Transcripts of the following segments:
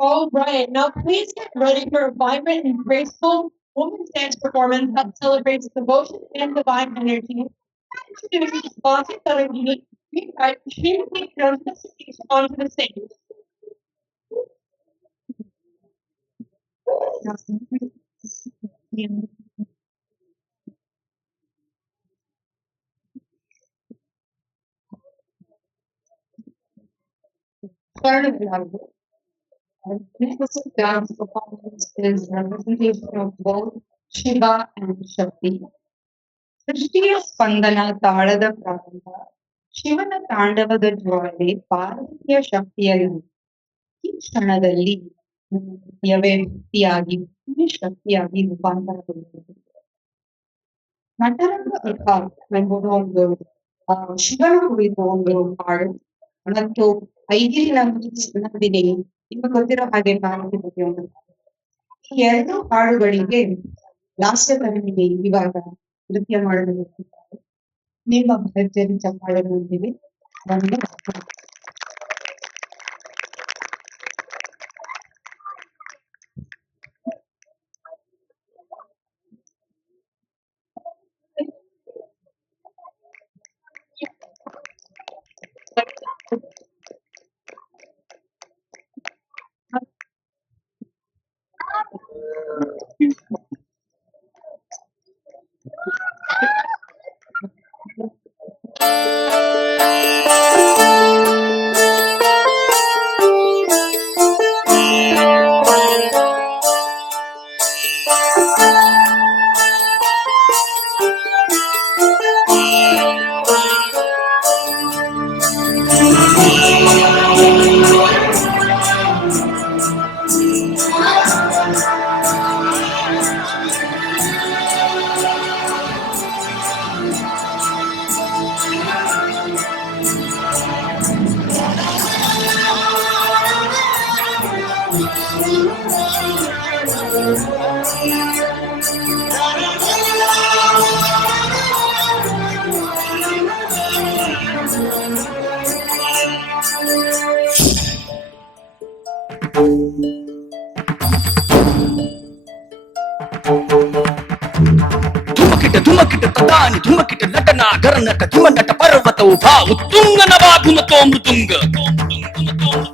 All right, now please get ready for a vibrant and graceful women's dance performance that celebrates devotion and divine energy. Introducing sponsors that are unique, right? She runs the stage onto the stage. Starting with this dance performance is representation of both Shiva and Shakti. ಸೃಷ್ಟಿಯ ಸ್ಪಂದನ ತಾಳದ ಪ್ರಾರಂಭ ಶಿವನ ತಾಂಡವದ ಜ್ವಾಲೆ ಪಾರ್ವತಿಯ ಶಕ್ತಿಯಲ್ಲಿ ಈ ಕ್ಷಣದಲ್ಲಿ ಯವೇ ಭಕ್ತಿಯಾಗಿ ಭೂಮಿ ಶಕ್ತಿಯಾಗಿ ರೂಪಾಂತರಗೊಳ್ಳುತ್ತದೆ ನಟರಂಗ ಎಂಬುದು ಒಂದು ಶಿವನ ಕುರಿತು ಒಂದು ಹಾಡು ಮತ್ತು ಐದಿನ ನಂದಿನಿ ನಿಮಗೆ ಗೊತ್ತಿರೋ ಹಾಗೆ ಪಾರ್ವತಿ ಬಗ್ಗೆ ಒಂದು ಹಾಡು. ಈ ಎರಡು ಹಾಡುಗಳಿಗೆ ಲಾಸ್ಯ ಕರ್ಮಿಗೆ ಇವಾಗ ನೃತ್ಯ ಮಾಡಲು ಬರ್ತಿದ್ದಾರೆ ನಿಮ್ಮ ಭರ್ಜರಿ ಚಪ್ಪಾಳೆಗಳೊಂದಿಗೆ ಒಂದು ಧುಮಕಿಟ ತದಾನಿ ಧುಮಕಿಟ ನಟನ ಗರನಟ ಧುಮನಟ ಪರ್ವತ ಉಭಾ ಉತ್ತುಂಗ ನವಾಧುಮತೋ ಮೃತುಂಗ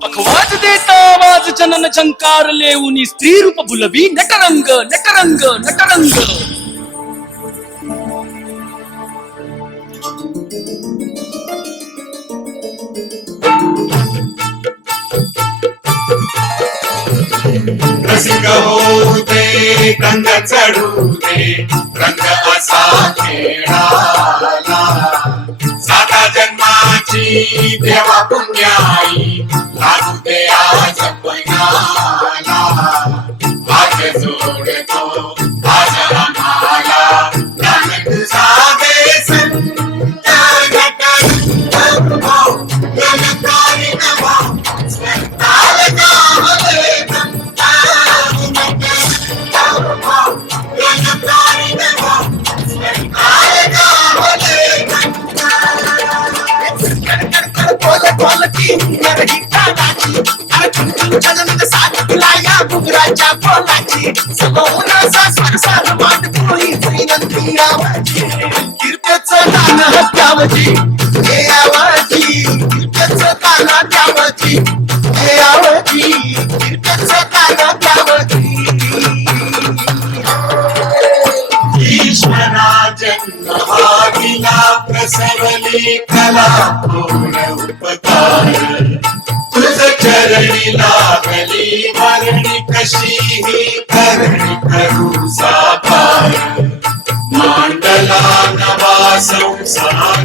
बकवास देता आवाज जनन झंकार ले उनी स्त्री रूप बुलवी नटरंग नटरंग नटरंग रसिक होऊ दे रंग चढू दे रंग असा खेळाला साता जन्माची देवा पुण्याई लागू दे आज पणाला हात जोडतो आज आम्हाला प्राण तुझा दे संत जनकारी नवा स्वताल गावले बुगराच्या बोलाची समोराचा सरसार मांडतोही विनंती आवाजी कीर्तेचं दान हत्यावजी हे आवाजी कीर्तेचं दान द्यावजी हे आवाजी कीर्तेचं दान द्यावजी ईश्वरा जन्म भाविला प्रसवली कला पूर्ण उपकार तुझ चरणी लागली मरणी कशी ही करणी करू साकार मांडला नवा संसार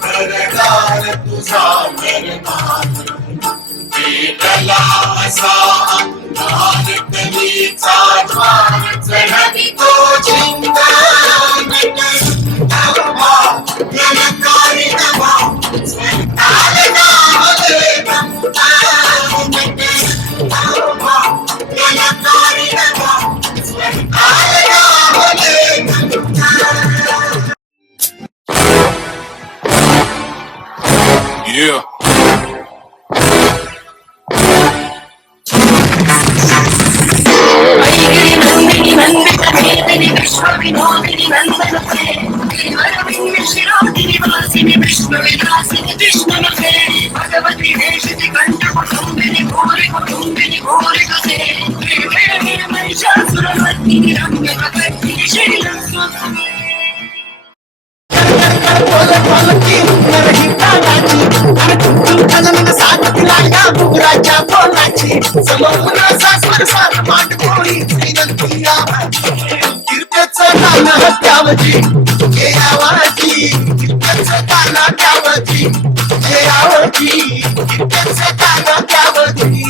घरदार तुझा घरदार पेटला असा अंधार कलीचा द्वार चढवी तो चिंतन जनकारी नवा स्वताल गावले Yeah. विनोदिनी नंदनते देवरविन्द शिरोदिनी वासिनि विष्णुविलासिनि विष्णुनुते भगवति वेशिति कण्ठकुटुम्बिनि भूरि कुटुम्बिनि भूरि कसे प्रेमे महिषासुरमर्दिनि रम्यकपर्दिनि शैलसुते पालकी नरही प्राणाची आणि तुमच्या साथ दिला या बुगराच्या बोलाची समोराचा सरसार मांड कोळी विनंतीया कीर्तेचं गाणं त्यावजी हे आवाजी कीर्तेचं गाणं त्यावजी हे आवाजी कीर्तेचं गाणं त्यावजी